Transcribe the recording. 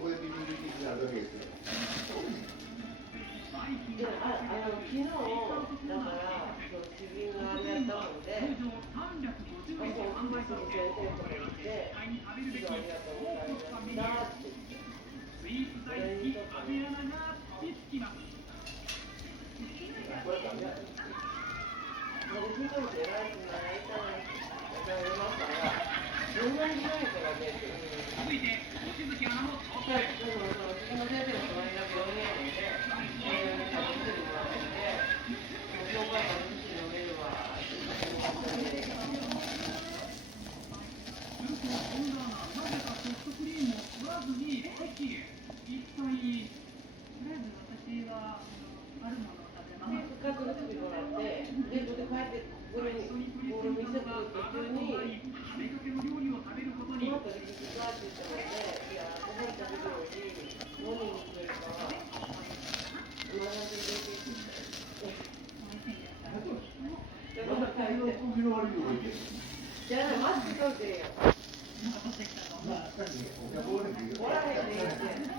こでビビビビになるわけですよ。で、昨日、だから、自分がやったので、あ、そう、販売する先生とか言って、ありがとうございましたって言って、それにとかね。これかね。私一人でライスならいただいてましたが、どんなに広い人が出てる。続いて、望月アナも挑戦。でも、次の先生の隣が病院なので、食べてもらって、もう今日から寿司飲めるわ、って言ってもらったり。なぜかソフトクリームを取らずに席へ。一体、とりあえず私はあるものを食べます。せっかくの時もらって、で、ここで帰って、これにボール見せてくる途中に、この後リキがって言ったので、いや、ご飯食べるより、飲みに来るから、今なんで入れてって言ったら、だから帰って。じゃあ、マスク取ってよ。おらへんでいいって。